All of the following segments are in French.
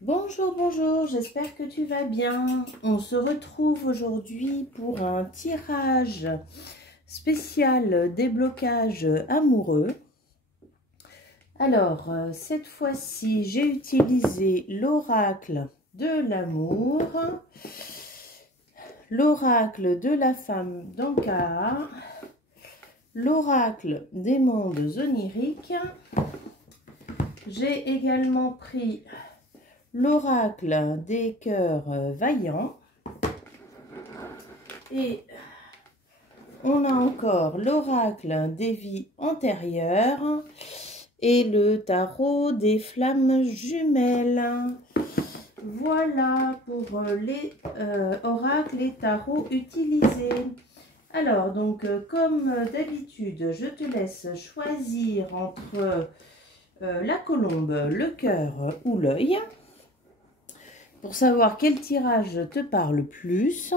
Bonjour, bonjour, j'espère que tu vas bien. On se retrouve aujourd'hui pour un tirage spécial déblocage amoureux. Alors, cette fois-ci, j'ai utilisé l'oracle de l'amour, l'oracle de la femme d'Ankara, l'oracle des mondes oniriques. J'ai également pris l'oracle des cœurs vaillants. Et on a encore l'oracle des vies antérieures et le tarot des flammes jumelles. Voilà pour les oracles et tarots utilisés. Alors, donc, comme d'habitude, je te laisse choisir entre la colombe, le cœur ou l'œil. Pour savoir quel tirage te parle plus,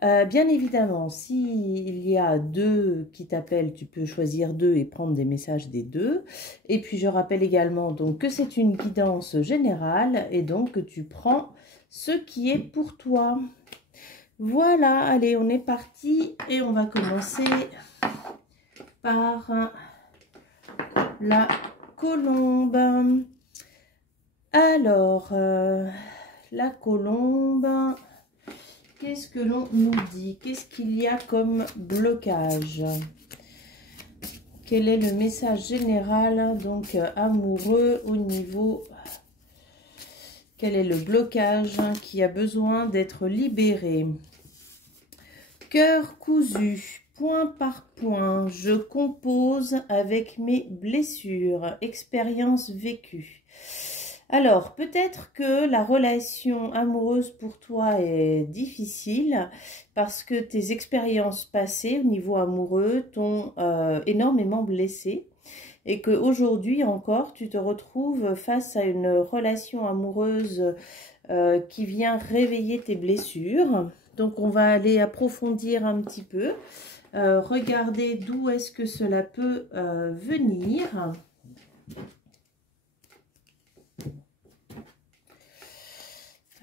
bien évidemment, s'il y a deux qui t'appellent, tu peux choisir deux et prendre des messages des deux. Et puis je rappelle également donc que c'est une guidance générale et donc que tu prends ce qui est pour toi. Voilà, allez, on est parti et on va commencer par la colombe. Alors, la colombe, qu'est-ce que l'on nous dit? Qu'est-ce qu'il y a comme blocage? Quel est le message général, donc amoureux au niveau... Quel est le blocage qui a besoin d'être libéré? Cœur cousu, point par point, je compose avec mes blessures, expériences vécues. Alors, peut-être que la relation amoureuse pour toi est difficile parce que tes expériences passées au niveau amoureux t'ont énormément blessé et qu'aujourd'hui encore, tu te retrouves face à une relation amoureuse qui vient réveiller tes blessures. Donc, on va aller approfondir un petit peu, regarder d'où est-ce que cela peut venir.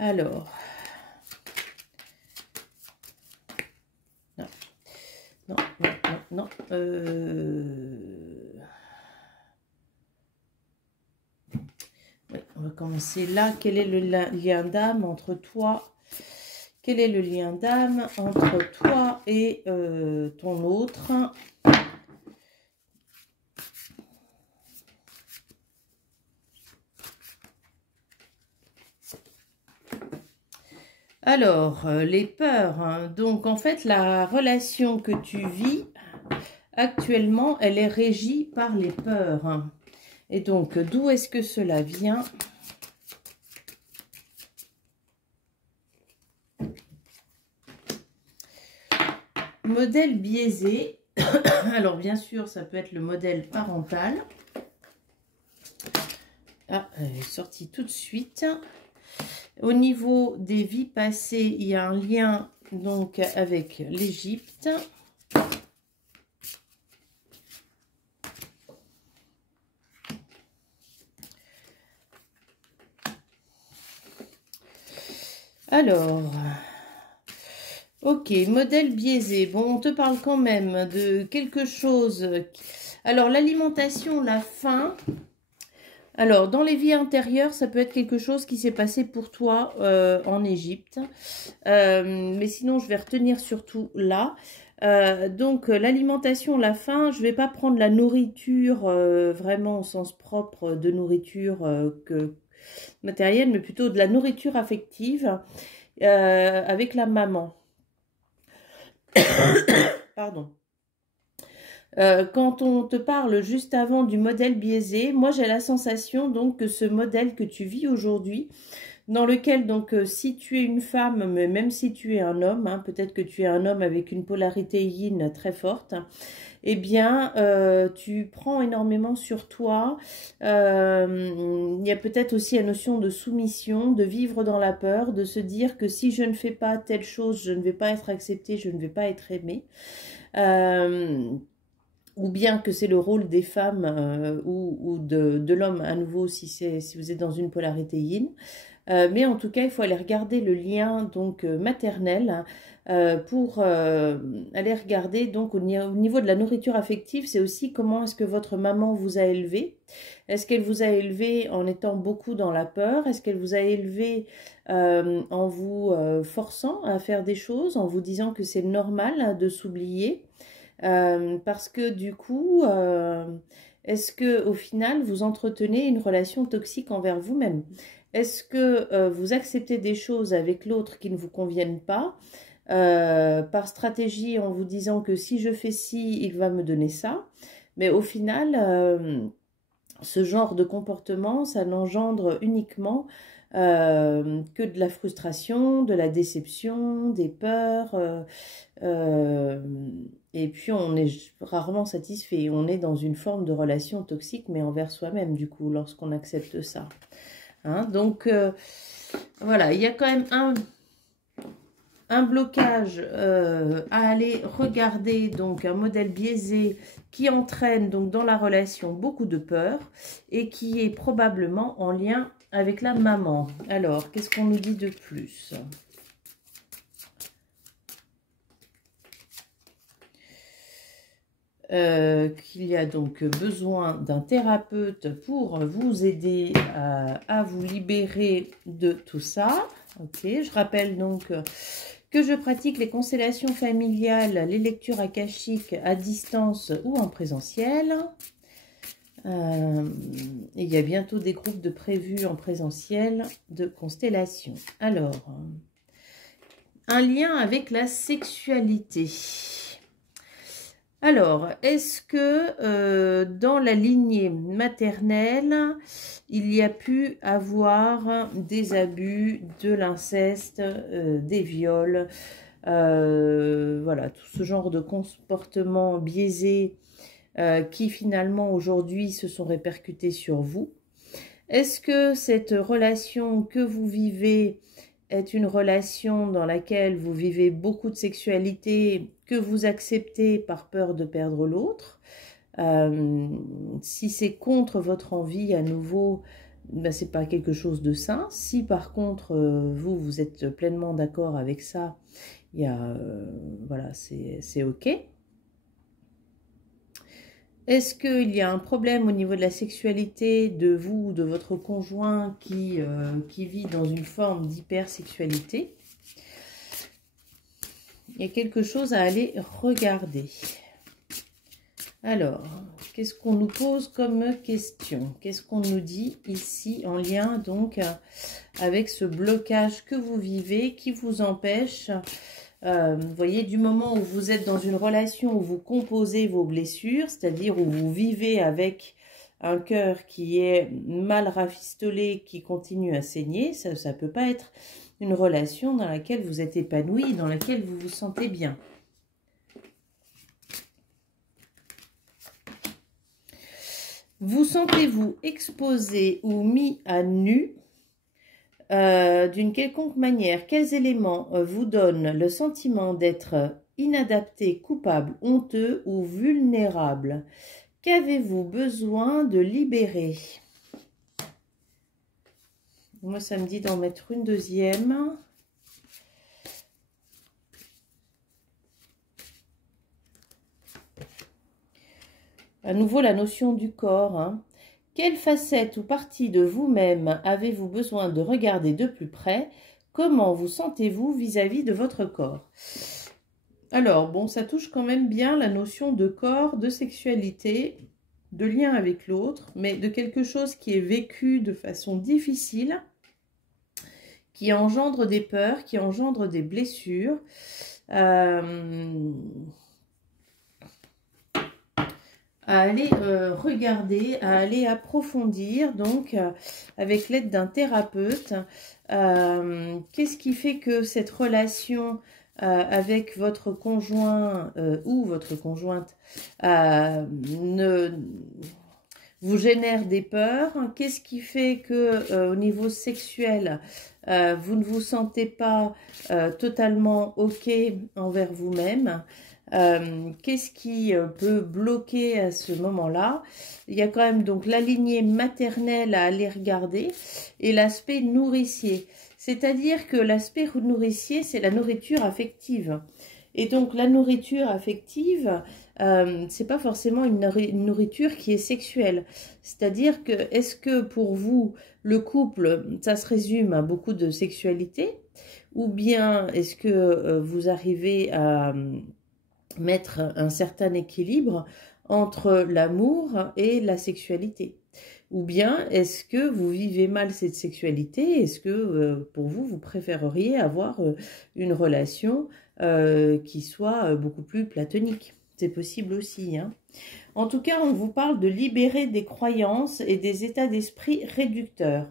Alors, non, non, non, non, oui, on va commencer là. Quel est le lien d'âme entre toi? Quel est le lien d'âme entre toi et ton autre? Alors, les peurs, hein. Donc en fait, la relation que tu vis actuellement, elle est régie par les peurs, hein. Et donc, d'où est-ce que cela vient? Modèle biaisé. Alors, bien sûr, ça peut être le modèle parental. Ah, elle est sortie tout de suite. Au niveau des vies passées, il y a un lien donc avec l'Égypte. Alors, ok, modèle biaisé. Bon, on te parle quand même de quelque chose. Alors, l'alimentation, la faim. Alors, dans les vies antérieures, ça peut être quelque chose qui s'est passé pour toi en Égypte. Mais sinon, je vais retenir surtout là. Donc, l'alimentation, la faim, je ne vais pas prendre la nourriture vraiment au sens propre de nourriture que matérielle, mais plutôt de la nourriture affective avec la maman. Pardon. Quand on te parle juste avant du modèle biaisé, moi j'ai la sensation donc que ce modèle que tu vis aujourd'hui, dans lequel donc si tu es une femme, mais même si tu es un homme, hein, peut-être que tu es un homme avec une polarité yin très forte, eh bien tu prends énormément sur toi. Il y a peut-être aussi la notion de soumission, de vivre dans la peur, de se dire que si je ne fais pas telle chose, je ne vais pas être acceptée, je ne vais pas être aimée. ou bien que c'est le rôle des femmes ou de l'homme à nouveau si vous êtes dans une polarité yin. Mais en tout cas, il faut aller regarder le lien donc maternel pour aller regarder donc au niveau de la nourriture affective, c'est aussi comment est-ce que votre maman vous a élevé. Est-ce qu'elle vous a élevé en étant beaucoup dans la peur? Est-ce qu'elle vous a élevé en vous forçant à faire des choses, en vous disant que c'est normal de s'oublier? Parce que du coup, est-ce que au final, vous entretenez une relation toxique envers vous-même? Est-ce que vous acceptez des choses avec l'autre qui ne vous conviennent pas, par stratégie en vous disant que si je fais ci, il va me donner ça? Mais au final, ce genre de comportement, ça n'engendre uniquement que de la frustration, de la déception, des peurs, et puis on est rarement satisfait. On est dans une forme de relation toxique, mais envers soi-même, du coup, lorsqu'on accepte ça. Hein, donc, voilà, il y a quand même un blocage à aller regarder, donc un modèle biaisé qui entraîne donc dans la relation beaucoup de peur et qui est probablement en lien avec la maman. Alors, qu'est-ce qu'on nous dit de plus ? Qu'il y a donc besoin d'un thérapeute pour vous aider à vous libérer de tout ça. Ok, je rappelle donc que je pratique les constellations familiales, les lectures akashiques à distance ou en présentiel. Il y a bientôt des groupes de prévus en présentiel de constellations. Alors, un lien avec la sexualité. Alors, est-ce que dans la lignée maternelle, il y a pu avoir des abus, de l'inceste, des viols, voilà, tout ce genre de comportements biaisés qui finalement aujourd'hui se sont répercutés sur vous? Est-ce que cette relation que vous vivez est une relation dans laquelle vous vivez beaucoup de sexualité que vous acceptez par peur de perdre l'autre? Si c'est contre votre envie, à nouveau, ben, c'est pas quelque chose de sain. Si par contre, vous êtes pleinement d'accord avec ça, il y a, voilà, c'est OK. Est-ce qu'il y a un problème au niveau de la sexualité de vous ou de votre conjoint qui vit dans une forme d'hypersexualité? Il y a quelque chose à aller regarder. Alors, qu'est-ce qu'on nous pose comme question? Qu'est-ce qu'on nous dit ici en lien donc avec ce blocage que vous vivez qui vous empêche, vous voyez, du moment où vous êtes dans une relation où vous composez vos blessures, c'est-à-dire où vous vivez avec un cœur qui est mal rafistolé, qui continue à saigner, ça ne peut pas être une relation dans laquelle vous êtes épanoui, dans laquelle vous vous sentez bien. Vous sentez-vous exposé ou mis à nu d'une quelconque manière? Quels éléments vous donnent le sentiment d'être inadapté, coupable, honteux ou vulnérable? Qu'avez-vous besoin de libérer? Moi, ça me dit d'en mettre une deuxième. À nouveau, la notion du corps. Hein. Quelle facette ou partie de vous-même avez-vous besoin de regarder de plus près? Comment vous sentez-vous vis-à-vis de votre corps? Alors, bon, ça touche quand même bien la notion de corps, de sexualité, de lien avec l'autre, mais de quelque chose qui est vécu de façon difficile, qui engendre des peurs, qui engendre des blessures. À aller regarder, à aller approfondir, donc avec l'aide d'un thérapeute, qu'est-ce qui fait que cette relation avec votre conjoint ou votre conjointe vous génère des peurs? Qu'est-ce qui fait que au niveau sexuel, vous ne vous sentez pas totalement OK envers vous-même? Qu'est-ce qui peut bloquer à ce moment-là? Il y a quand même donc la lignée maternelle à aller regarder et l'aspect nourricier. C'est-à-dire que l'aspect nourricier, c'est la nourriture affective. Et donc la nourriture affective, c'est pas forcément une nourriture qui est sexuelle. C'est-à-dire que, est-ce que pour vous, le couple, ça se résume à beaucoup de sexualité? Ou bien est-ce que vous arrivez à mettre un certain équilibre entre l'amour et la sexualité? Ou bien est-ce que vous vivez mal cette sexualité? Est-ce que pour vous, vous préféreriez avoir une relation qui soit beaucoup plus platonique? C'est possible aussi, hein. En tout cas, on vous parle de libérer des croyances et des états d'esprit réducteurs.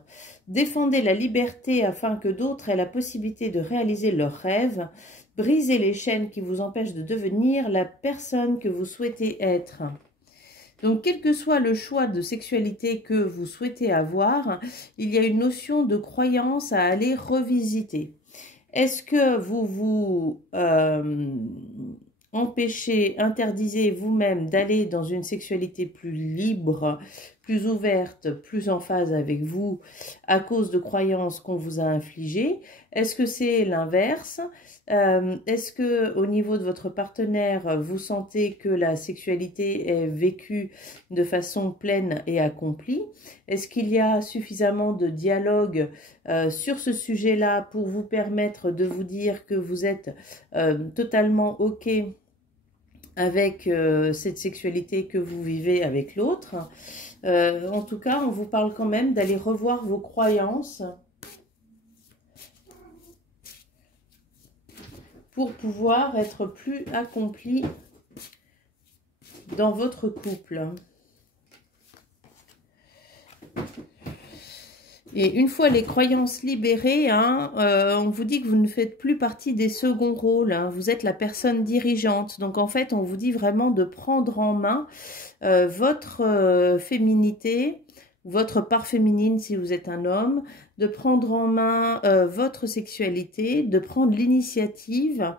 Défendez la liberté afin que d'autres aient la possibilité de réaliser leurs rêves. Brisez les chaînes qui vous empêchent de devenir la personne que vous souhaitez être. Donc, quel que soit le choix de sexualité que vous souhaitez avoir, il y a une notion de croyance à aller revisiter. Est-ce que vous vous empêchez, interdisez vous-même d'aller dans une sexualité plus libre, plus ouverte, plus en phase avec vous à cause de croyances qu'on vous a infligées? Est-ce que c'est l'inverse? Est-ce que au niveau de votre partenaire, vous sentez que la sexualité est vécue de façon pleine et accomplie? Est-ce qu'il y a suffisamment de dialogue sur ce sujet-là pour vous permettre de vous dire que vous êtes totalement OK avec cette sexualité que vous vivez avec l'autre? En tout cas, on vous parle quand même d'aller revoir vos croyances pour pouvoir être plus accompli dans votre couple. Et une fois les croyances libérées, hein, on vous dit que vous ne faites plus partie des seconds rôles, hein, vous êtes la personne dirigeante. Donc en fait, on vous dit vraiment de prendre en main votre féminité, votre part féminine si vous êtes un homme, de prendre en main votre sexualité, de prendre l'initiative,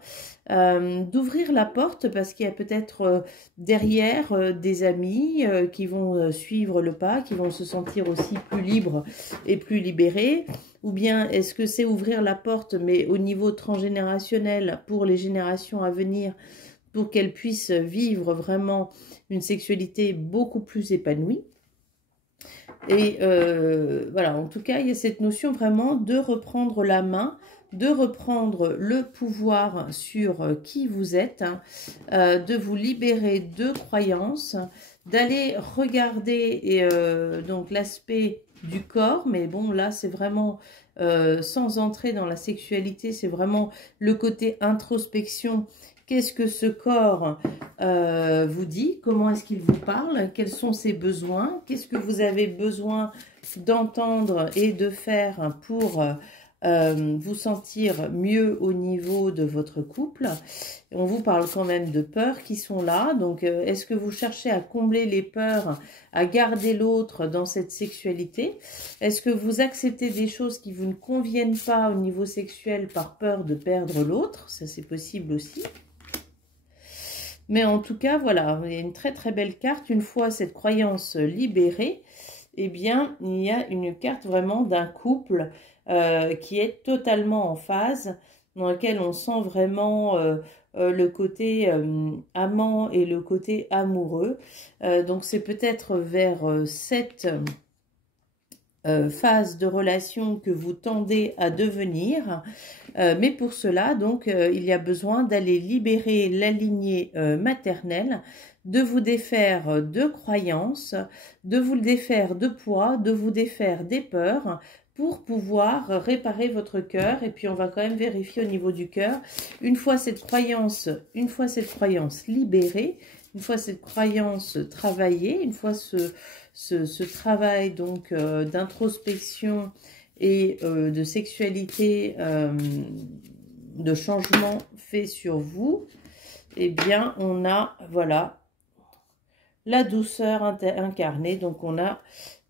d'ouvrir la porte parce qu'il y a peut-être derrière des amis qui vont suivre le pas, qui vont se sentir aussi plus libres et plus libérés. Ou bien est-ce que c'est ouvrir la porte mais au niveau transgénérationnel pour les générations à venir, pour qu'elles puissent vivre vraiment une sexualité beaucoup plus épanouie? Et voilà, en tout cas, il y a cette notion vraiment de reprendre la main, de reprendre le pouvoir sur qui vous êtes, hein, de vous libérer de croyances, d'aller regarder donc l'aspect du corps, mais bon, là, c'est vraiment sans entrer dans la sexualité, c'est vraiment le côté introspection. Qu'est-ce que ce corps vous dit? Comment est-ce qu'il vous parle? Quels sont ses besoins? Qu'est-ce que vous avez besoin d'entendre et de faire pour vous sentir mieux au niveau de votre couple? On vous parle quand même de peurs qui sont là. Donc, est-ce que vous cherchez à combler les peurs, à garder l'autre dans cette sexualité? Est-ce que vous acceptez des choses qui vous ne conviennent pas au niveau sexuel par peur de perdre l'autre? Ça, c'est possible aussi. Mais en tout cas, voilà, il y a une très très belle carte. Une fois cette croyance libérée, eh bien, il y a une carte vraiment d'un couple qui est totalement en phase, dans lequel on sent vraiment le côté amant et le côté amoureux. Donc, c'est peut-être vers cette phase de relation que vous tendez à devenir. Mais pour cela, donc, il y a besoin d'aller libérer la lignée maternelle, de vous défaire de croyances, de vous défaire de poids, de vous défaire des peurs pour pouvoir réparer votre cœur. Et puis, on va quand même vérifier au niveau du cœur. Une fois cette croyance libérée, une fois cette croyance travaillée, une fois ce travail donc d'introspection et de sexualité, de changement fait sur vous, eh bien, on a, voilà, la douceur incarnée. Donc, on a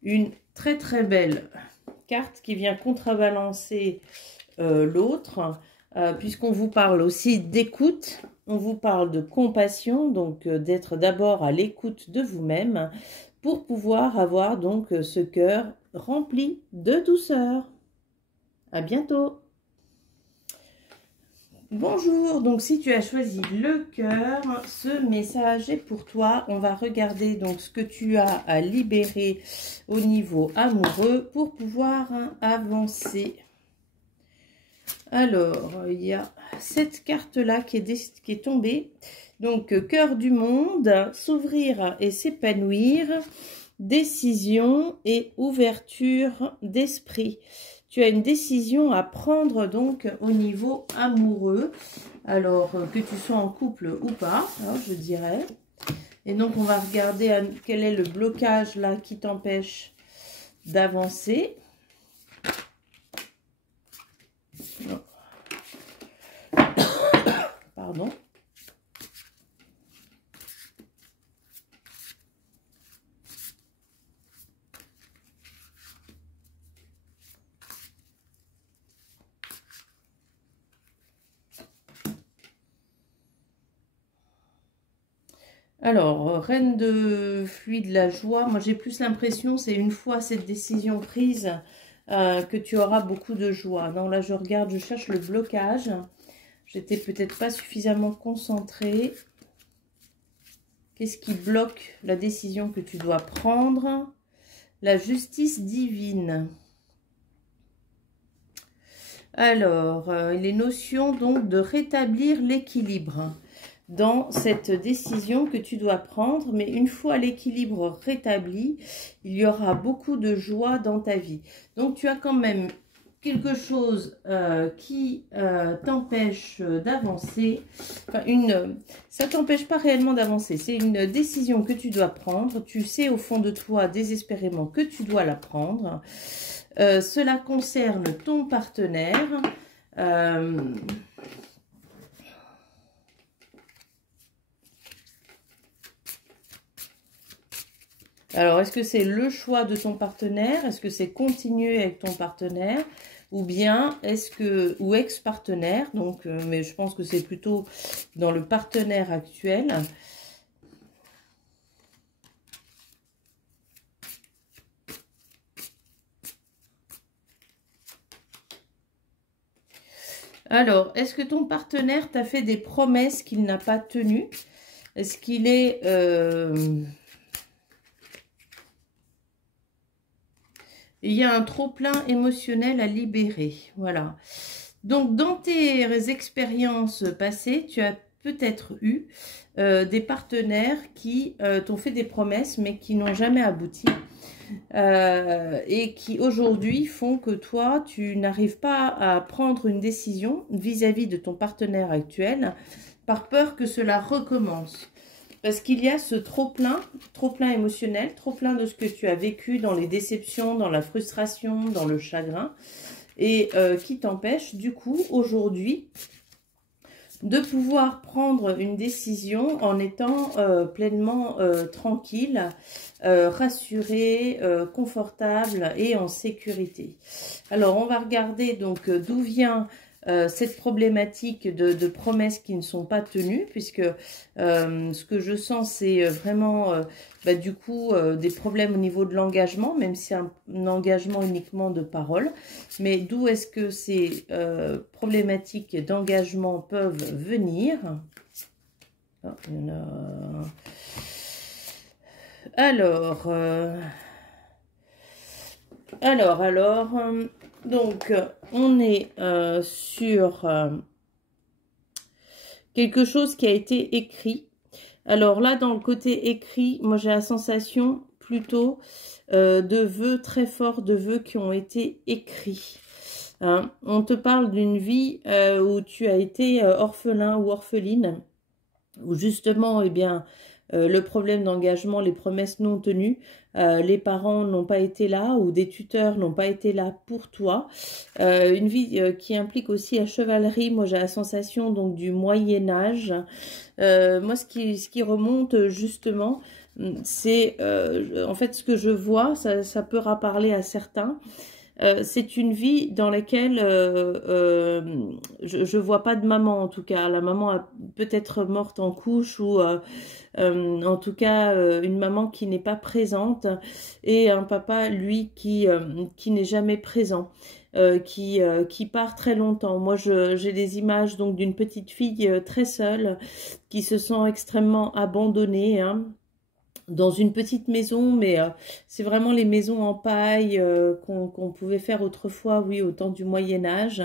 une très, très belle carte qui vient contrebalancer l'autre. puisqu'on vous parle aussi d'écoute, on vous parle de compassion, donc d'être d'abord à l'écoute de vous-même pour pouvoir avoir donc ce cœur rempli de douceur. À bientôt. Bonjour, donc si tu as choisi le cœur, ce message est pour toi. On va regarder donc ce que tu as à libérer au niveau amoureux pour pouvoir avancer. Alors, il y a cette carte-là qui est tombée. Donc, cœur du monde, s'ouvrir et s'épanouir, décision et ouverture d'esprit. Tu as une décision à prendre donc au niveau amoureux, alors que tu sois en couple ou pas, hein, je dirais. Et donc, on va regarder quel est le blocage là qui t'empêche d'avancer. Pardon. Alors, reine de fluide, la joie, moi j'ai plus l'impression, c'est une fois cette décision prise, que tu auras beaucoup de joie. Non, là je regarde, je cherche le blocage. J'étais peut-être pas suffisamment concentrée. Qu'est-ce qui bloque la décision que tu dois prendre? La justice divine. Alors, les notions donc de rétablir l'équilibre dans cette décision que tu dois prendre, mais une fois l'équilibre rétabli, il y aura beaucoup de joie dans ta vie. Donc, tu as quand même quelque chose qui t'empêche d'avancer. Enfin, ça t'empêche pas réellement d'avancer. C'est une décision que tu dois prendre. Tu sais au fond de toi désespérément que tu dois la prendre. Cela concerne ton partenaire. Alors, est-ce que c'est le choix de ton partenaire? Est-ce que c'est continuer avec ton partenaire? Ou bien, ou ex-partenaire, donc, mais je pense que c'est plutôt dans le partenaire actuel. Alors, est-ce que ton partenaire t'a fait des promesses qu'il n'a pas tenues? Est-ce qu'il est... Il y a un trop-plein émotionnel à libérer. Voilà. Donc, dans tes expériences passées, tu as peut-être eu des partenaires qui t'ont fait des promesses, mais qui n'ont jamais abouti. Et qui aujourd'hui font que toi, tu n'arrives pas à prendre une décision vis-à-vis de ton partenaire actuel par peur que cela recommence. Parce qu'il y a ce trop-plein émotionnel, trop-plein de ce que tu as vécu dans les déceptions, dans la frustration, dans le chagrin, et qui t'empêche du coup aujourd'hui de pouvoir prendre une décision en étant pleinement tranquille, rassuré, confortable et en sécurité. Alors, on va regarder donc d'où vient cette problématique de promesses qui ne sont pas tenues, puisque ce que je sens, c'est vraiment du coup des problèmes au niveau de l'engagement, même si c'est un engagement uniquement de parole. Mais d'où est-ce que ces problématiques d'engagement peuvent venir? Oh, il y en a... Alors, donc, on est sur quelque chose qui a été écrit. Alors là, dans le côté écrit, moi j'ai la sensation plutôt de vœux très forts, de vœux qui ont été écrits. Hein. On te parle d'une vie où tu as été orphelin ou orpheline, où justement, eh bien, le problème d'engagement, les promesses non tenues, les parents n'ont pas été là ou des tuteurs n'ont pas été là pour toi. Une vie qui implique aussi la chevalerie, moi j'ai la sensation donc du Moyen-Âge. Moi ce qui remonte justement, c'est en fait ce que je vois, ça peut parler à certains. c'est une vie dans laquelle je ne vois pas de maman en tout cas. La maman a peut-être morte en couche ou en tout cas une maman qui n'est pas présente et un papa lui qui n'est jamais présent. Qui part très longtemps. Moi, j'ai des images donc d'une petite fille très seule qui se sent extrêmement abandonnée, hein, dans une petite maison, mais c'est vraiment les maisons en paille qu'on pouvait faire autrefois, oui, au temps du Moyen-Âge.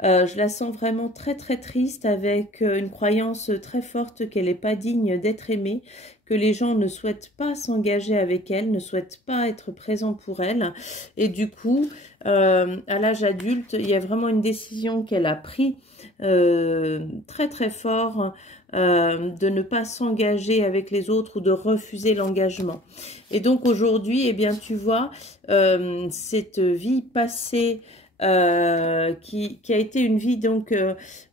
Je la sens vraiment très très triste avec une croyance très forte qu'elle n'est pas digne d'être aimée, que les gens ne souhaitent pas s'engager avec elle, ne souhaitent pas être présents pour elle. Et du coup, à l'âge adulte, il y a vraiment une décision qu'elle a prise très très fort, de ne pas s'engager avec les autres ou de refuser l'engagement. Et donc aujourd'hui, eh bien tu vois, cette vie passée qui a été une vie donc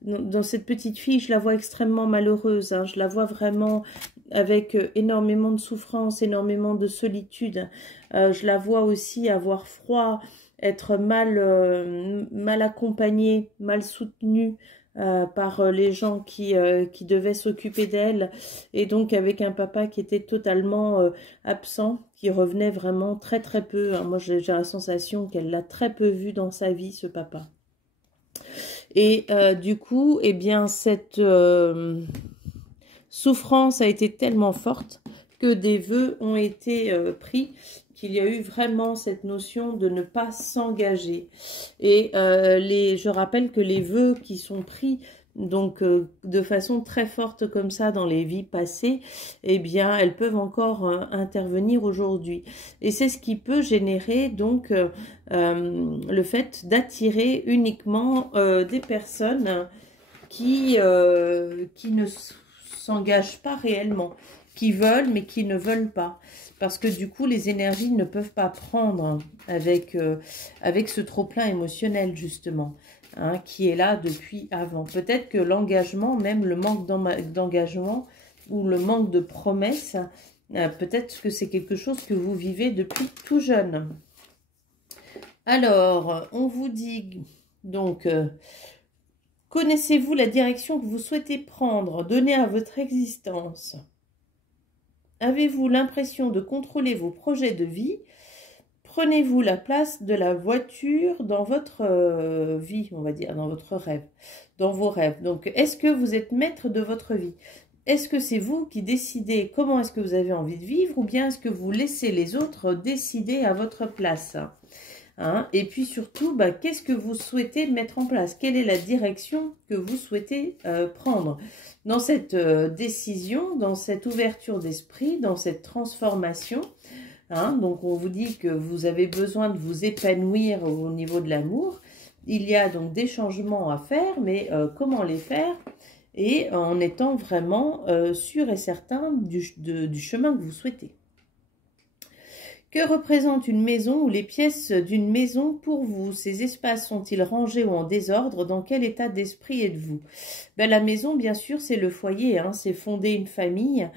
dans cette petite fille, je la vois extrêmement malheureuse, hein, je la vois vraiment avec énormément de souffrance, énormément de solitude. Je la vois aussi avoir froid, être mal accompagnée, mal soutenue par les gens qui devaient s'occuper d'elle, et donc avec un papa qui était totalement absent, qui revenait vraiment très très peu, hein. Moi j'ai la sensation qu'elle l'a très peu vu dans sa vie, ce papa. Et du coup, eh bien cette souffrance a été tellement forte que des vœux ont été pris, qu'il y a eu vraiment cette notion de ne pas s'engager. Et je rappelle que les vœux qui sont pris donc de façon très forte comme ça dans les vies passées, eh bien elles peuvent encore intervenir aujourd'hui. Et c'est ce qui peut générer donc le fait d'attirer uniquement des personnes qui ne s'engagent pas réellement, qui veulent mais qui ne veulent pas. Parce que du coup, les énergies ne peuvent pas prendre avec ce trop-plein émotionnel, justement, hein, qui est là depuis avant. Peut-être que l'engagement, même le manque d'engagement ou le manque de promesses, peut-être que c'est quelque chose que vous vivez depuis tout jeune. Alors, on vous dit donc... connaissez-vous la direction que vous souhaitez prendre, donner à votre existence? Avez-vous l'impression de contrôler vos projets de vie? Prenez-vous la place de la voiture dans votre vie, on va dire, dans votre rêve, dans vos rêves? Donc, est-ce que vous êtes maître de votre vie? Est-ce que c'est vous qui décidez comment est-ce que vous avez envie de vivre, ou bien est-ce que vous laissez les autres décider à votre place? Hein? Et puis surtout, bah, qu'est-ce que vous souhaitez mettre en place? Quelle est la direction que vous souhaitez prendre dans cette décision, dans cette ouverture d'esprit, dans cette transformation, hein? Donc on vous dit que vous avez besoin de vous épanouir au niveau de l'amour. Il y a donc des changements à faire, mais comment les faire? Et en étant vraiment sûr et certain du chemin que vous souhaitez. Que représente une maison ou les pièces d'une maison pour vous? Ces espaces sont-ils rangés ou en désordre? Dans quel état d'esprit êtes-vous? Ben, la maison, bien sûr, c'est le foyer, hein, c'est fonder une famille,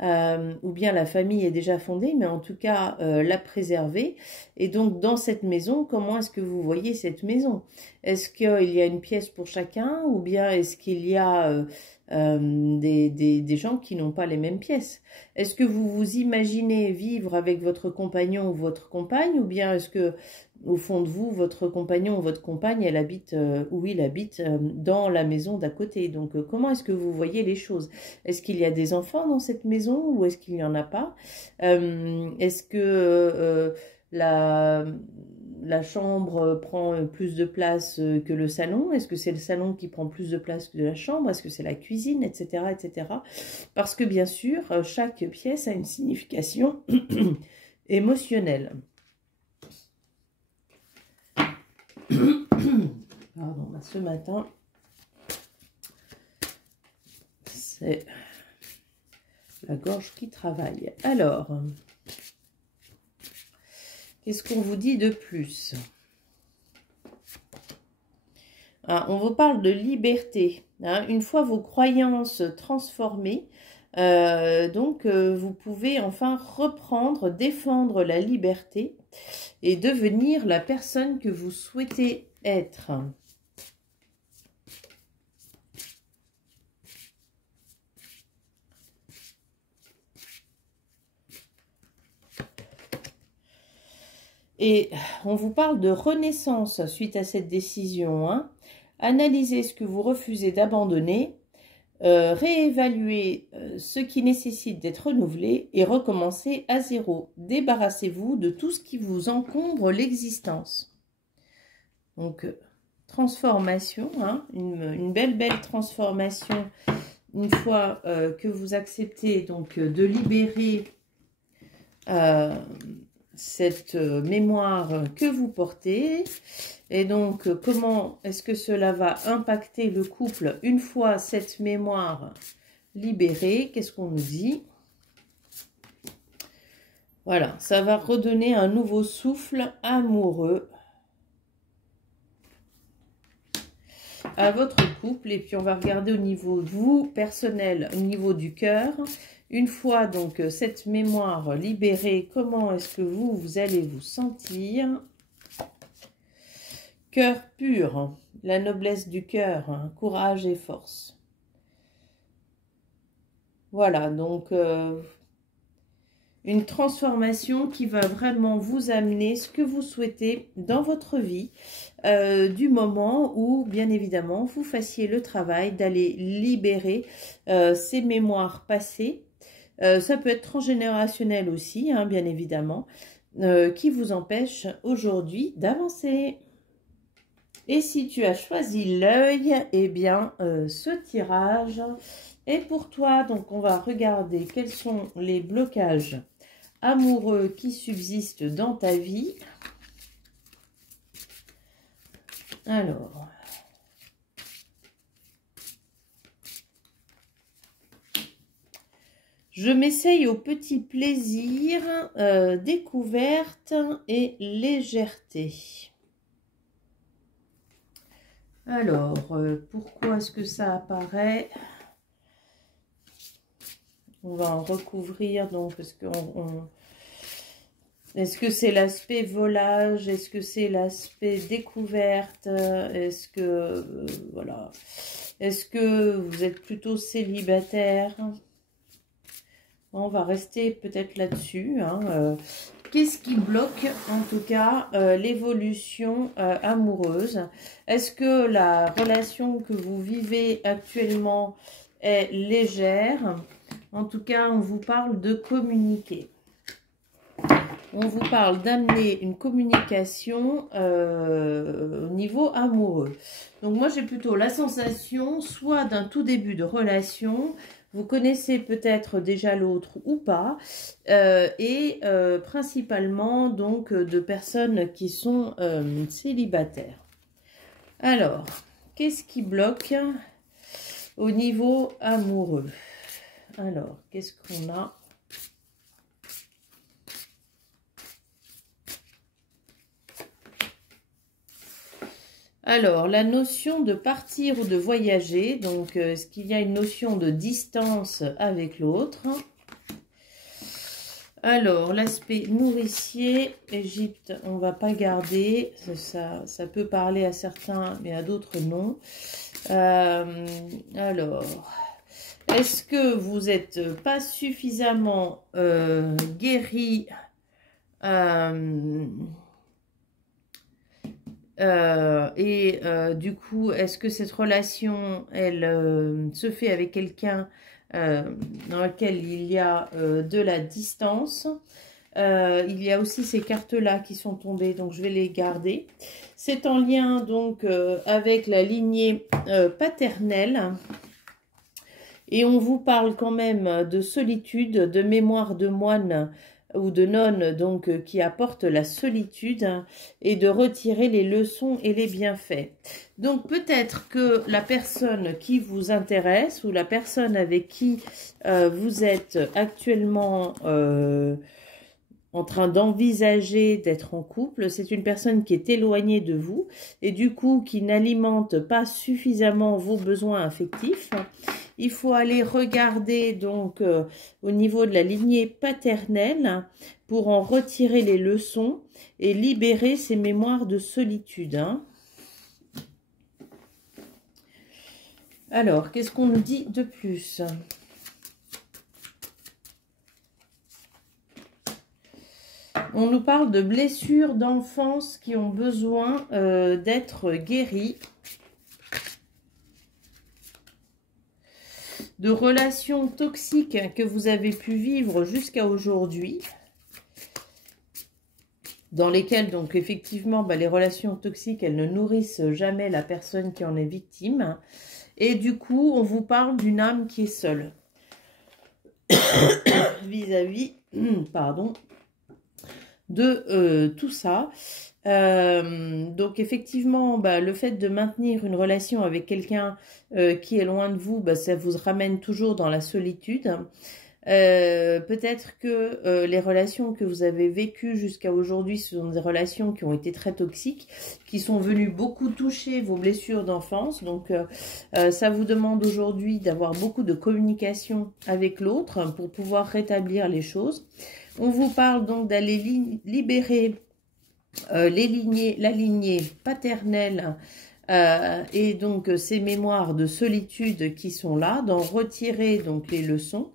ou bien la famille est déjà fondée, mais en tout cas, la préserver. Et donc, dans cette maison, comment est-ce que vous voyez cette maison? Est-ce qu'il y a une pièce pour chacun, ou bien est-ce qu'il y a... des gens qui n'ont pas les mêmes pièces? Est-ce que vous vous imaginez vivre avec votre compagnon ou votre compagne, ou bien est-ce que au fond de vous, votre compagnon ou votre compagne, elle habite ou il habite dans la maison d'à côté? Donc comment est-ce que vous voyez les choses? Est-ce qu'il y a des enfants dans cette maison, ou est-ce qu'il n'y en a pas? Est-ce que la chambre prend plus de place que le salon? Est-ce que c'est le salon qui prend plus de place que la chambre? Est-ce que c'est la cuisine, etc., etc. Parce que bien sûr, chaque pièce a une signification émotionnelle. Pardon, ce matin, c'est la gorge qui travaille. Alors... qu'est-ce qu'on vous dit de plus? On vous parle de liberté. Hein, une fois vos croyances transformées, vous pouvez enfin reprendre, défendre la liberté et devenir la personne que vous souhaitez être. Et on vous parle de renaissance suite à cette décision. Hein. Analysez ce que vous refusez d'abandonner, réévaluez ce qui nécessite d'être renouvelé et recommencez à zéro. Débarrassez-vous de tout ce qui vous encombre l'existence. Donc, transformation, hein, une belle transformation une fois que vous acceptez donc de libérer cette mémoire que vous portez. Et donc, comment est-ce que cela va impacter le couple une fois cette mémoire libérée? Qu'est-ce qu'on nous dit? Voilà, ça va redonner un nouveau souffle amoureux à votre couple. Et puis, on va regarder au niveau de vous, personnel, au niveau du cœur. Une fois donc cette mémoire libérée, comment est-ce que vous allez vous sentir? Cœur pur, la noblesse du cœur, hein, courage et force. Voilà, donc une transformation qui va vraiment vous amener ce que vous souhaitez dans votre vie, du moment où, bien évidemment, vous fassiez le travail d'aller libérer ces mémoires passées. Ça peut être transgénérationnel aussi, hein, bien évidemment, qui vous empêche aujourd'hui d'avancer. Et si tu as choisi l'œil, eh bien, ce tirage est pour toi. Donc, on va regarder quels sont les blocages amoureux qui subsistent dans ta vie. Alors... je m'essaye au petit plaisir, découverte et légèreté. Alors, pourquoi est-ce que ça apparaît? On va en recouvrir, donc, parce que est-ce que c'est l'aspect volage? Est-ce que c'est l'aspect découverte? Est-ce que, voilà, est-ce que vous êtes plutôt célibataire? On va rester peut-être là-dessus. Hein. Qu'est-ce qui bloque, en tout cas, l'évolution amoureuse? Est-ce que la relation que vous vivez actuellement est légère? En tout cas, on vous parle de communiquer. On vous parle d'amener une communication au niveau amoureux. Donc moi, j'ai plutôt la sensation soit d'un tout début de relation. Vous connaissez peut-être déjà l'autre ou pas, et principalement donc de personnes qui sont célibataires. Alors, qu'est-ce qui bloque au niveau amoureux? Alors, qu'est-ce qu'on a? Alors, la notion de partir ou de voyager, donc est-ce qu'il y a une notion de distance avec l'autre? Alors, l'aspect nourricier, Égypte, on ne va pas garder, ça peut parler à certains, mais à d'autres non. Alors, est-ce que vous n'êtes pas suffisamment guéri du coup, est-ce que cette relation, elle se fait avec quelqu'un dans lequel il y a de la distance? Il y a aussi ces cartes-là qui sont tombées, donc je vais les garder. C'est en lien donc avec la lignée paternelle. Et on vous parle quand même de solitude, de mémoire de moine ou de nonne, donc qui apporte la solitude, hein, et de retirer les leçons et les bienfaits. Donc peut-être que la personne qui vous intéresse ou la personne avec qui vous êtes actuellement en train d'envisager d'être en couple, c'est une personne qui est éloignée de vous et du coup qui n'alimente pas suffisamment vos besoins affectifs. il faut aller regarder donc au niveau de la lignée paternelle pour en retirer les leçons et libérer ces mémoires de solitude. Hein. Alors, qu'est-ce qu'on nous dit de plus ? On nous parle de blessures d'enfance qui ont besoin d'être guéries. De relations toxiques que vous avez pu vivre jusqu'à aujourd'hui. Dans lesquelles, donc, effectivement, les relations toxiques, elles ne nourrissent jamais la personne qui en est victime. Et du coup, on vous parle d'une âme qui est seule. Vis-à-vis, pardon, de tout ça. Donc effectivement, le fait de maintenir une relation avec quelqu'un qui est loin de vous, ça vous ramène toujours dans la solitude. Peut-être que les relations que vous avez vécues jusqu'à aujourd'hui, ce sont des relations qui ont été très toxiques, qui sont venues beaucoup toucher vos blessures d'enfance. Donc ça vous demande aujourd'hui d'avoir beaucoup de communication avec l'autre pour pouvoir rétablir les choses. On vous parle donc d'aller libérer la lignée paternelle et donc ces mémoires de solitude qui sont là, d'en retirer donc les leçons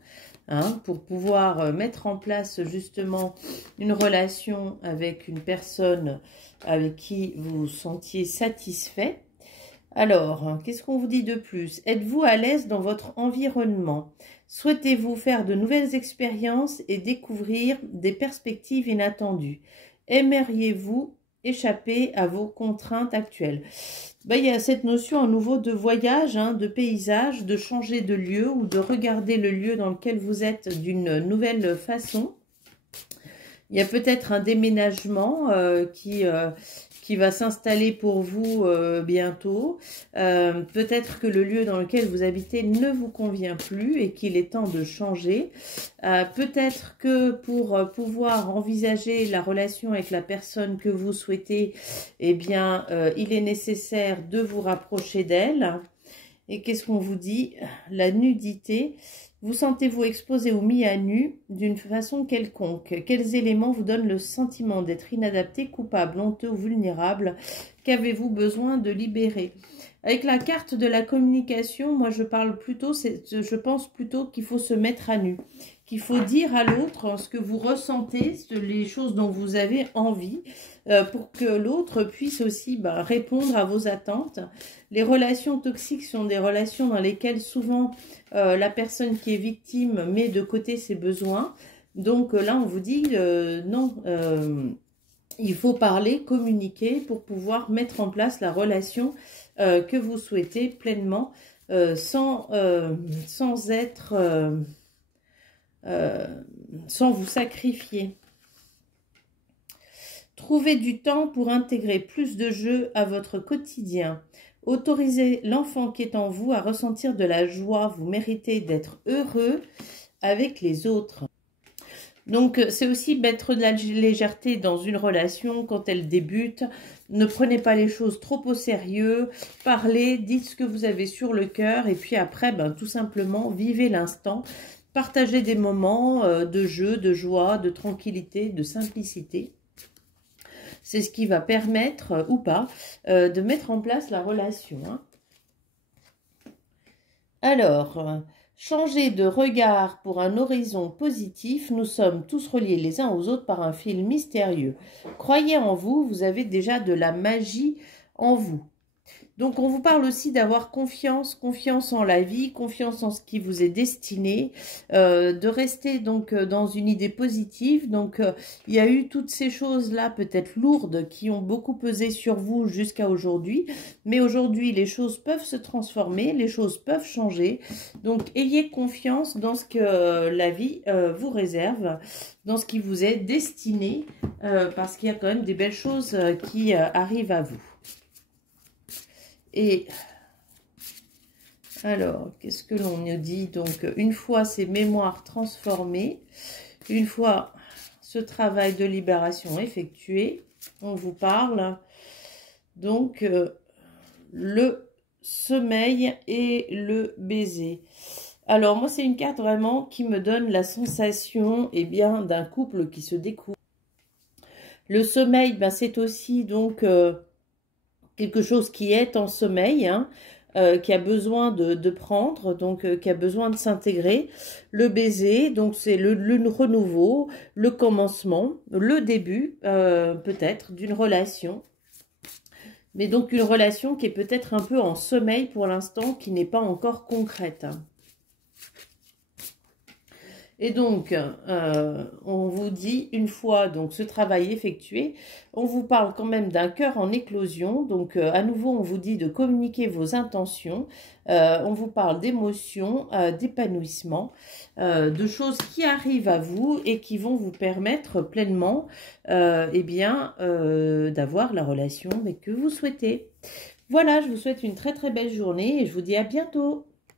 pour pouvoir mettre en place justement une relation avec une personne avec qui vous vous sentiez satisfait. Alors, qu'est-ce qu'on vous dit de plus? Êtes-vous à l'aise dans votre environnement? Souhaitez-vous faire de nouvelles expériences et découvrir des perspectives inattendues? Aimeriez-vous échapper à vos contraintes actuelles? Il y a cette notion à nouveau de voyage, de paysage, de changer de lieu ou de regarder le lieu dans lequel vous êtes d'une nouvelle façon. Il y a peut-être un déménagement qui va s'installer pour vous bientôt. Peut-être que le lieu dans lequel vous habitez ne vous convient plus et qu'il est temps de changer. Peut-être que pour pouvoir envisager la relation avec la personne que vous souhaitez, il est nécessaire de vous rapprocher d'elle. Et qu'est-ce qu'on vous dit? La nudité. Vous sentez-vous exposé ou mis à nu d'une façon quelconque? Quels éléments vous donnent le sentiment d'être inadapté, coupable, honteux ou vulnérable? Qu'avez-vous besoin de libérer? Avec la carte de la communication, moi je pense plutôt qu'il faut se mettre à nu. Qu'il faut dire à l'autre ce que vous ressentez, les choses dont vous avez envie, pour que l'autre puisse aussi répondre à vos attentes. Les relations toxiques sont des relations dans lesquelles souvent la personne qui est victime met de côté ses besoins. Donc là, on vous dit non, il faut parler, communiquer pour pouvoir mettre en place la relation que vous souhaitez pleinement sans vous sacrifier. Trouvez du temps pour intégrer plus de jeux à votre quotidien. Autorisez l'enfant qui est en vous à ressentir de la joie. Vous méritez d'être heureux avec les autres. Donc, c'est aussi mettre de la légèreté dans une relation quand elle débute. Ne prenez pas les choses trop au sérieux. Parlez, dites ce que vous avez sur le cœur. Et puis après, tout simplement, vivez l'instant. Partagez des moments de jeu, de joie, de tranquillité, de simplicité. C'est ce qui va permettre, ou pas, de mettre en place la relation. Alors, changez de regard pour un horizon positif. Nous sommes tous reliés les uns aux autres par un fil mystérieux. Croyez en vous, vous avez déjà de la magie en vous. Donc, on vous parle aussi d'avoir confiance en la vie, confiance en ce qui vous est destiné, de rester donc dans une idée positive. Donc, il y a eu toutes ces choses-là peut-être lourdes qui ont beaucoup pesé sur vous jusqu'à aujourd'hui. Mais aujourd'hui, les choses peuvent se transformer, les choses peuvent changer. Donc, ayez confiance dans ce que la vie vous réserve, dans ce qui vous est destiné, parce qu'il y a quand même des belles choses qui arrivent à vous. Et alors, qu'est-ce que l'on nous dit? Donc, une fois ces mémoires transformées, une fois ce travail de libération effectué, on vous parle donc le sommeil et le baiser. Alors, moi, c'est une carte vraiment qui me donne la sensation, eh bien, d'un couple qui se découvre. Le sommeil, ben, c'est aussi donc quelque chose qui est en sommeil, hein, qui a besoin de prendre, donc qui a besoin de s'intégrer. Le baiser, donc c'est le renouveau, le commencement, le début, peut-être, d'une relation. Mais donc une relation qui est peut-être un peu en sommeil pour l'instant, qui n'est pas encore concrète. Et donc, on vous dit, une fois donc ce travail effectué, on vous parle quand même d'un cœur en éclosion. Donc, à nouveau, on vous dit de communiquer vos intentions. On vous parle d'émotions, d'épanouissement, de choses qui arrivent à vous et qui vont vous permettre pleinement eh bien, d'avoir la relation que vous souhaitez. Voilà, je vous souhaite une très très belle journée et je vous dis à bientôt.